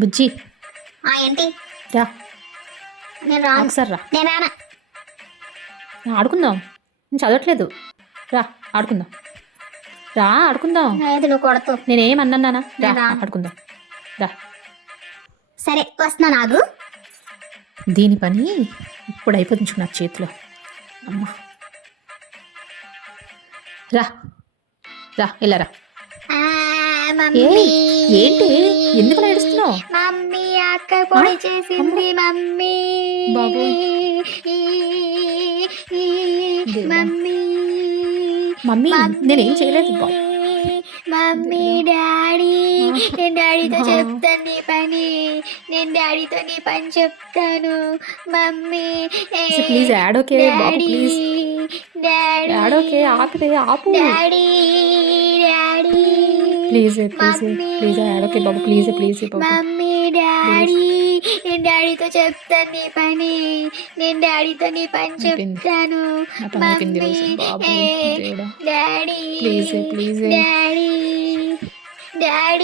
బుజ్జి ఏంటి? రా నేను రాను. ఒకసారి రా నేను రానా? ఆడుకుందాం. నేను చదవట్లేదు. రా ఆడుకుందాం. రా ఆడుకుందాం. లేదు, నువ్వు కొడతావు. నేనేమన్నానా? రా నేను రాను. ఆడుకుందాం. రా. సరే వస్తున్నా. నాగు దీని పని ఇప్పుడు అయిపోతుంది నా చేతిలో. అమ్మ రా రా ఇలా రా. మమ్మీ. ఏంటి ఎందుకు ఏడుస్తున్నావు? మమ్మీ అక్క పొడి చేసింది. మమ్మీ బాబోయ్. మమ్మీ మమ్మీ నేనేం చేయలేదు బాబు. మమ్మీ డాడీ, నేను డాడీతో చెప్తాను నీ పని. నేను డాడీతో నీ పని చెప్తాను. Mummy please add okay Babu, please daddy add okay. ఆపితే ఆపు. Daddy daddy please please please add okay Babu, please please Babu. Mummy daddy, నేను డాడీతో చెప్తాను నీ పని. నేను డాడీతో నీ పని చెప్తాను. Mummy daddy please please daddy daddy